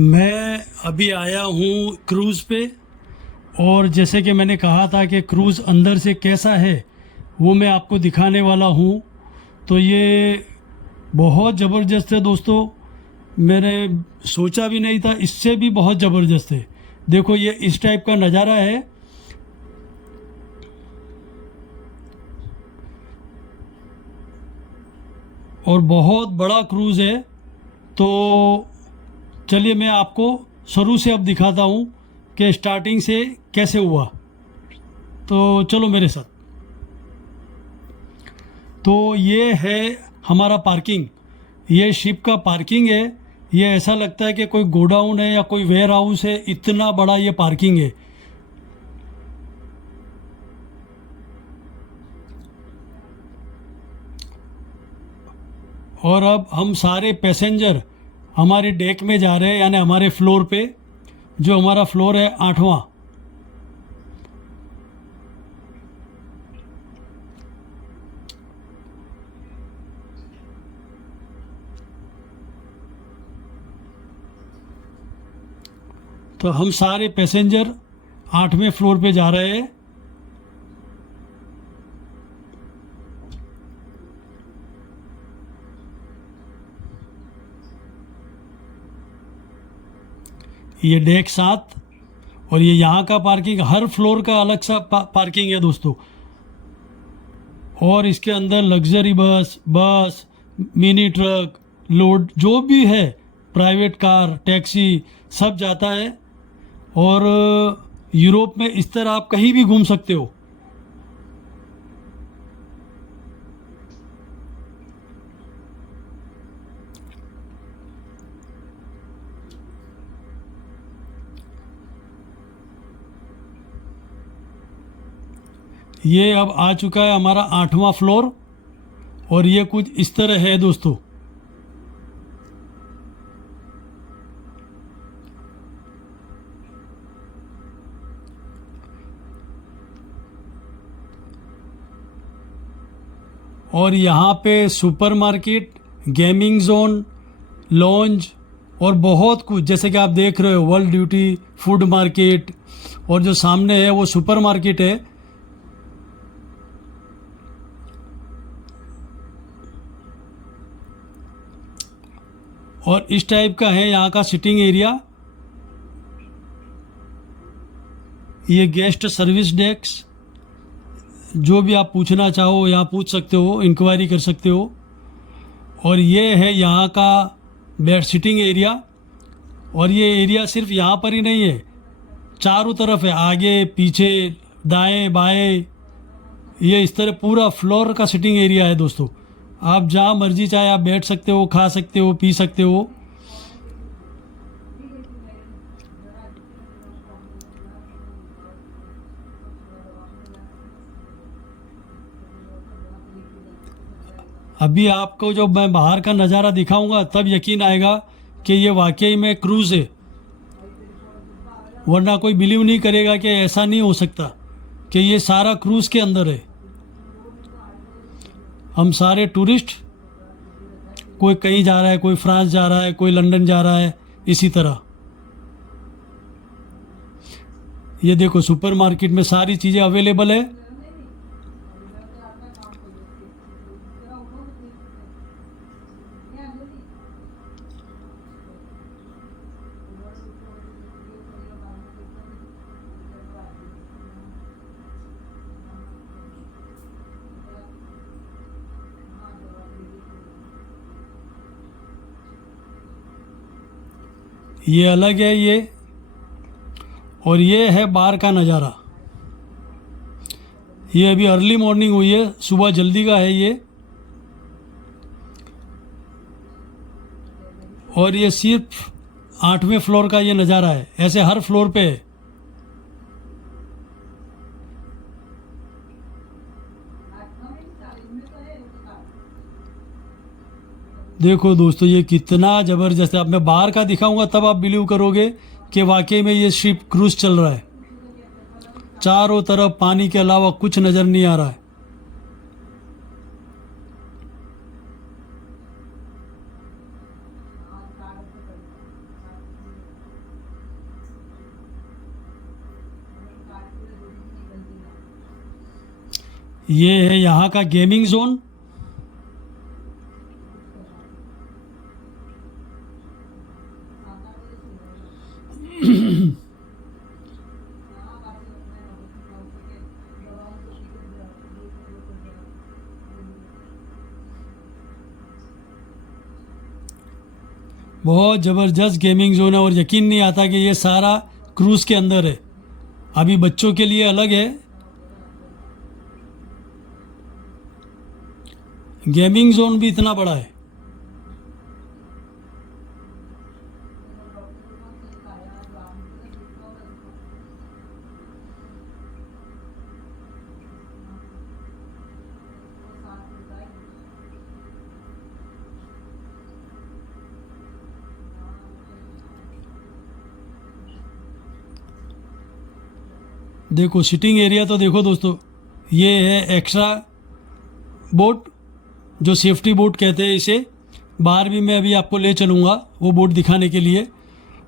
मैं अभी आया हूँ क्रूज़ पे। और जैसे कि मैंने कहा था कि क्रूज़ अंदर से कैसा है वो मैं आपको दिखाने वाला हूँ। तो ये बहुत ज़बरदस्त है दोस्तों। मैंने सोचा भी नहीं था, इससे भी बहुत ज़बरदस्त है। देखो ये इस टाइप का नज़ारा है। और बहुत बड़ा क्रूज़ है। तो चलिए मैं आपको शुरू से अब दिखाता हूँ कि स्टार्टिंग से कैसे हुआ। तो चलो मेरे साथ। तो ये है हमारा पार्किंग। ये शिप का पार्किंग है। ये ऐसा लगता है कि कोई गोडाउन है या कोई वेयर हाउस है, इतना बड़ा ये पार्किंग है। और अब हम सारे पैसेंजर हमारे डेक में जा रहे हैं, यानी हमारे फ्लोर पे, जो हमारा फ्लोर है 8वां। तो हम सारे पैसेंजर 8वें फ्लोर पे जा रहे हैं। ये डेक 7। और ये यहाँ का पार्किंग, हर फ्लोर का अलग सा पार्किंग है दोस्तों। और इसके अंदर luxury bus, mini truck, load जो भी है, प्राइवेट कार, टैक्सी, सब जाता है। और यूरोप में इस तरह आप कहीं भी घूम सकते हो। ये अब आ चुका है हमारा 8वां फ्लोर। और ये कुछ इस तरह है दोस्तों। और यहाँ पे सुपरमार्केट, गेमिंग जोन, लॉन्ज और बहुत कुछ, जैसे कि आप देख रहे हो, वर्ल्ड ड्यूटी, फूड मार्केट। और जो सामने है वो सुपरमार्केट है। और इस टाइप का है यहाँ का सिटिंग एरिया। ये गेस्ट सर्विस डेस्क, जो भी आप पूछना चाहो यहाँ पूछ सकते हो, इंक्वायरी कर सकते हो। और ये है यहाँ का बेड सिटिंग एरिया। और ये एरिया सिर्फ यहाँ पर ही नहीं है, चारों तरफ है, आगे पीछे दाएं बाएं। ये इस तरह पूरा फ्लोर का सिटिंग एरिया है दोस्तों। आप जहाँ मर्जी चाहे आप बैठ सकते हो, खा सकते हो, पी सकते हो। अभी आपको जो मैं बाहर का नज़ारा दिखाऊंगा तब यकीन आएगा कि ये वाकई में क्रूज़ है। वरना कोई बिलीव नहीं करेगा कि ऐसा नहीं हो सकता कि ये सारा क्रूज़ के अंदर है। हम सारे टूरिस्ट, कोई कहीं जा रहा है, कोई फ्रांस जा रहा है, कोई लंदन जा रहा है, इसी तरह। ये देखो सुपरमार्केट में सारी चीज़ें अवेलेबल है। ये अलग है ये। और ये है बाहर का नज़ारा। ये अभी अर्ली मॉर्निंग हुई है, सुबह जल्दी का है ये। और ये सिर्फ 8वें फ्लोर का ये नज़ारा है, ऐसे हर फ्लोर पे है। देखो दोस्तों ये कितना ज़बरदस्त है। अब मैं बाहर का दिखाऊंगा तब आप बिलीव करोगे कि वाकई में ये शिप क्रूज़ चल रहा है। चारों तरफ पानी के अलावा कुछ नज़र नहीं आ रहा है। ये है यहाँ का गेमिंग जोन। बहुत ज़बरदस्त गेमिंग जोन है और यकीन नहीं आता कि ये सारा क्रूज़ के अंदर है। अभी बच्चों के लिए अलग है। गेमिंग जोन भी इतना बड़ा है। देखो सिटिंग एरिया तो देखो दोस्तों, ये है एक्स्ट्रा बोट, जो सेफ्टी बोट कहते हैं इसे। बाहर भी मैं अभी आपको ले चलूँगा वो बोट दिखाने के लिए।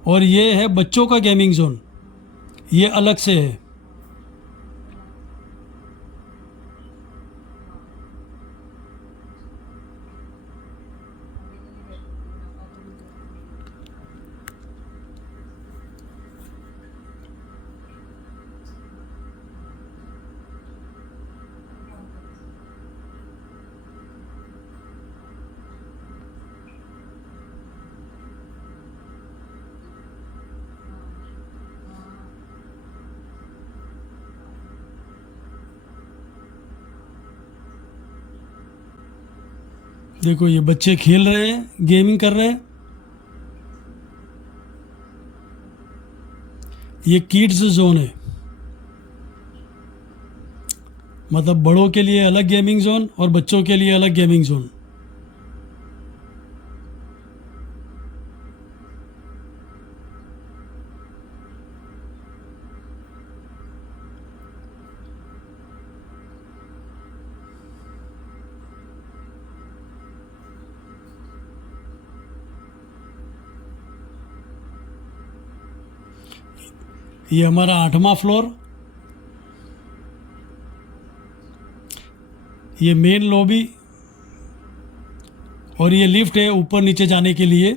और ये है बच्चों का गेमिंग जोन, ये अलग से है। देखो ये बच्चे खेल रहे हैं, गेमिंग कर रहे हैं। ये किड्स जोन है, मतलब बड़ों के लिए अलग गेमिंग जोन और बच्चों के लिए अलग गेमिंग जोन। ये हमारा 8वां फ्लोर, ये मेन लॉबी और ये लिफ्ट है ऊपर नीचे जाने के लिए।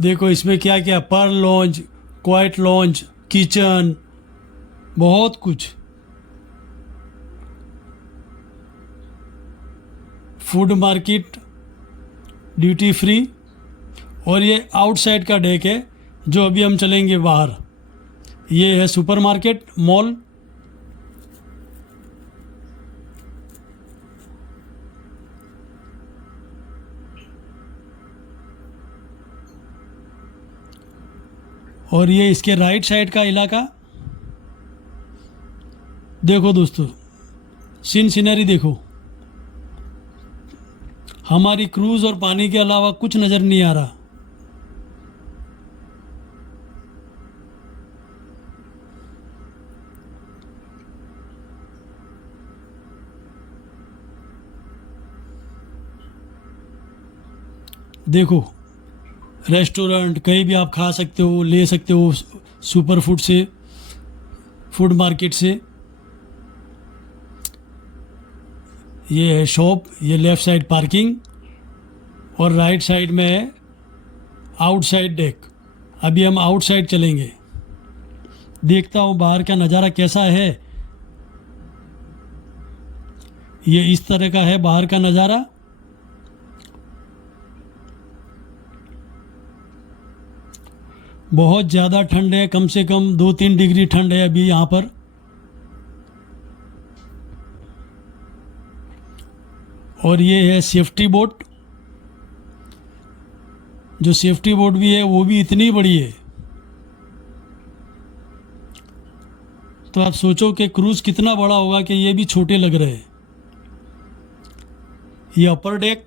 देखो इसमें क्या क्या, pearl lounge, quiet lounge, kitchen, बहुत कुछ, फूड मार्केट, ड्यूटी फ्री। और ये आउटसाइड का डेक है जो अभी हम चलेंगे बाहर। ये है सुपरमार्केट मॉल। और ये इसके राइट साइड का इलाका देखो दोस्तों, सीनरी देखो। हमारी क्रूज और पानी के अलावा कुछ नज़र नहीं आ रहा। देखो रेस्टोरेंट कहीं भी आप खा सकते हो, ले सकते हो सुपर फूड से, फूड मार्केट से। ये है शॉप, ये लेफ़्ट साइड पार्किंग और राइट साइड में है आउटसाइड डेक। अभी हम आउटसाइड चलेंगे, देखता हूँ बाहर का नज़ारा कैसा है। ये इस तरह का है बाहर का नज़ारा। बहुत ज़्यादा ठंड है, कम से कम 2-3 डिग्री ठंड है अभी यहाँ पर। और ये है सेफ्टी बोट, जो सेफ्टी बोट भी है वो भी इतनी बड़ी है, तो आप सोचो कि क्रूज़ कितना बड़ा होगा कि ये भी छोटे लग रहे हैं। ये अपर डेक,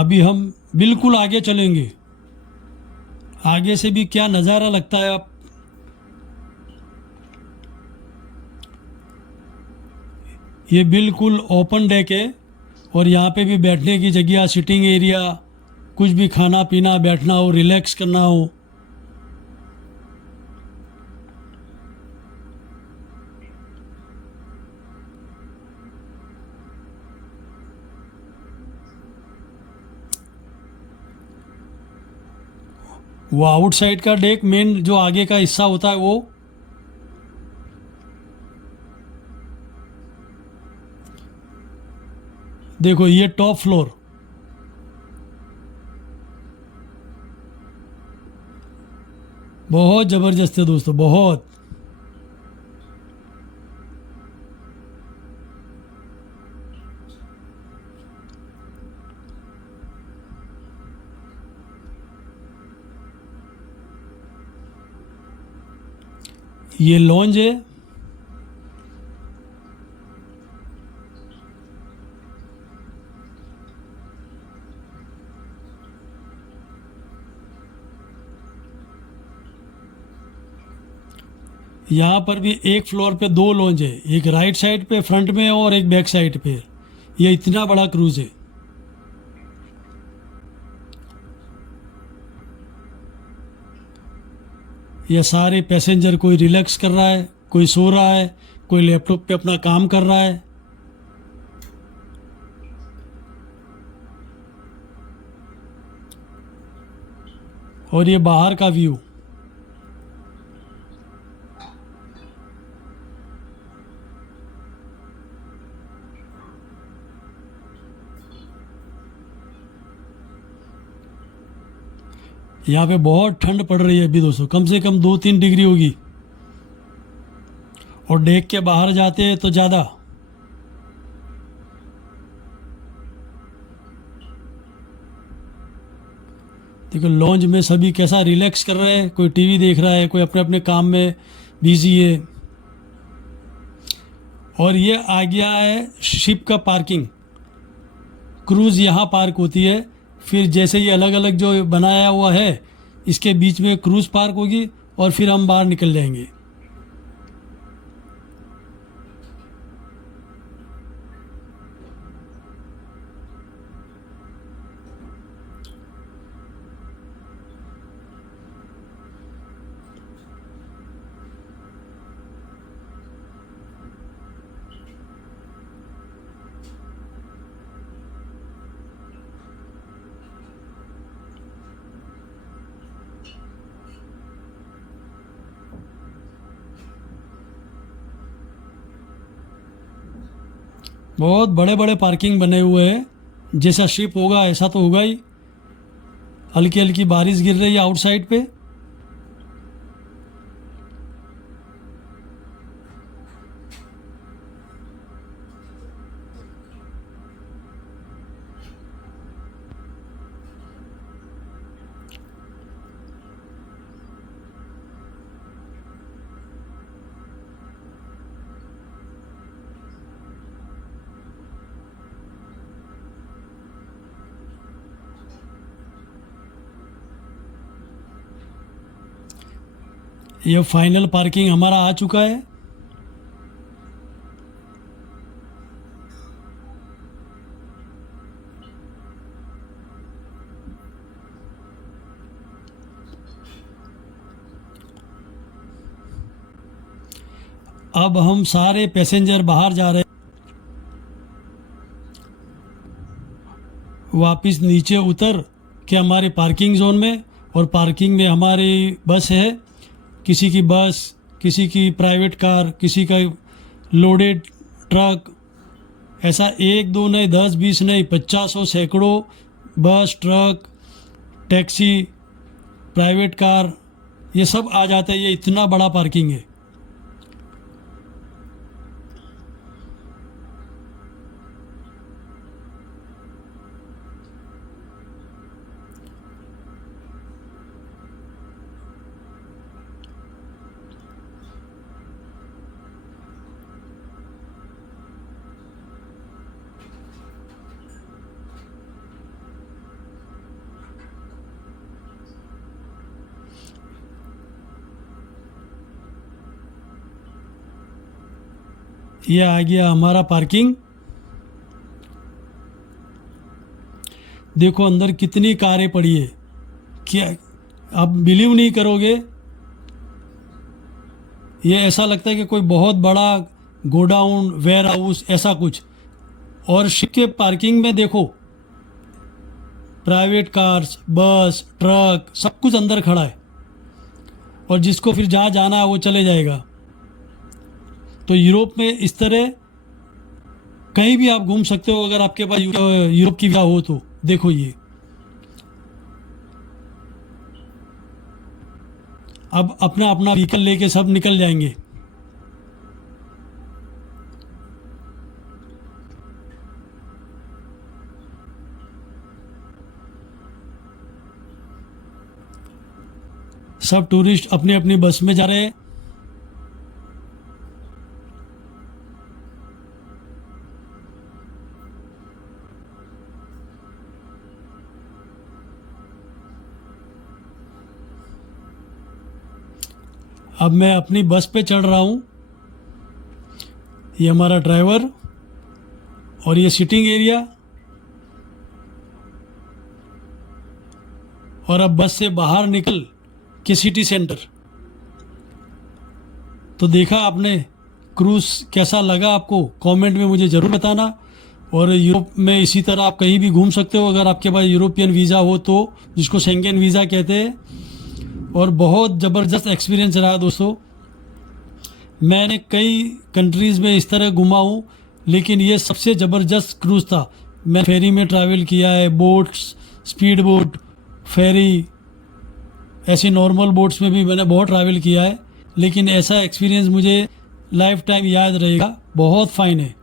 अभी हम बिल्कुल आगे चलेंगे। आगे से भी क्या नज़ारा लगता है आप। ये बिल्कुल ओपन डेक है और यहाँ पे भी बैठने की जगह, सिटिंग एरिया, कुछ भी खाना पीना, बैठना हो, रिलैक्स करना हो। वो आउटसाइड का डेक, मेन जो आगे का हिस्सा होता है वो। देखो ये टॉप फ्लोर, बहुत ज़बरदस्त है दोस्तों, बहुत। ये लॉन्ज है। यहाँ पर भी एक फ्लोर पे दो लॉन्ज है, एक राइट साइड पे फ्रंट में और एक बैक साइड पे। ये इतना बड़ा क्रूज है। ये सारे पैसेंजर, कोई रिलैक्स कर रहा है, कोई सो रहा है, कोई लैपटॉप पे अपना काम कर रहा है। और ये बाहर का व्यू। यहाँ पे बहुत ठंड पड़ रही है अभी दोस्तों, कम से कम 2-3 डिग्री होगी। और डेक के बाहर जाते हैं तो ज़्यादा। देखो लॉन्ज में सभी कैसा रिलैक्स कर रहे हैं, कोई टीवी देख रहा है, कोई अपने अपने काम में बिजी है। और ये आ गया है शिप का पार्किंग। क्रूज़ यहाँ पार्क होती है, फिर जैसे ये अलग अलग जो बनाया हुआ है, इसके बीच में क्रूज़ पार्क होगी और फिर हम बाहर निकल जाएंगे। बहुत बड़े बड़े पार्किंग बने हुए हैं। जैसा शिप होगा ऐसा तो होगा ही। हल्की हल्की बारिश गिर रही है आउटसाइड पे। ये फाइनल पार्किंग हमारा आ चुका है। अब हम सारे पैसेंजर बाहर जा रहे हैं, वापस नीचे उतर के हमारे पार्किंग जोन में। और पार्किंग में हमारी बस है, किसी की बस, किसी की प्राइवेट कार, किसी का लोडेड ट्रक। ऐसा एक दो नहीं, 10-20 नहीं, 50 सैकड़ों बस, ट्रक, टैक्सी, प्राइवेट कार, ये सब आ जाते हैं। ये इतना बड़ा पार्किंग है। ये आ गया हमारा पार्किंग। देखो अंदर कितनी कारें पड़ी है, क्या आप बिलीव नहीं करोगे। ये ऐसा लगता है कि कोई बहुत बड़ा गोडाउन, वेयर हाउस, ऐसा कुछ। और शिप के पार्किंग में देखो प्राइवेट कार्स, बस, ट्रक, सब कुछ अंदर खड़ा है, और जिसको फिर जहाँ जाना है वो चले जाएगा। तो यूरोप में इस तरह कहीं भी आप घूम सकते हो अगर आपके पास यूरोप की वीज़ा हो तो। देखो ये अब अपना अपना व्हीकल लेके सब निकल जाएंगे। सब टूरिस्ट अपनी अपनी बस में जा रहे हैं। अब मैं अपनी बस पे चढ़ रहा हूँ। ये हमारा ड्राइवर, और ये सिटिंग एरिया। और अब बस से बाहर निकल के सिटी सेंटर। तो देखा आपने क्रूज़, कैसा लगा आपको कमेंट में मुझे ज़रूर बताना। और यूरोप में इसी तरह आप कहीं भी घूम सकते हो अगर आपके पास यूरोपियन वीज़ा हो तो, जिसको शेंगेन वीज़ा कहते हैं। और बहुत ज़बरदस्त एक्सपीरियंस रहा दोस्तों। मैंने कई कंट्रीज़ में इस तरह घुमा हूँ, लेकिन ये सबसे ज़बरदस्त क्रूज़ था। मैं फेरी में ट्रैवल किया है, बोट्स, स्पीड बोट, फेरी, ऐसी नॉर्मल बोट्स में भी मैंने बहुत ट्रैवल किया है, लेकिन ऐसा एक्सपीरियंस मुझे लाइफ टाइम याद रहेगा। बहुत फ़ाइन है।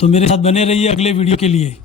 तो मेरे साथ बने रहिए अगले वीडियो के लिए।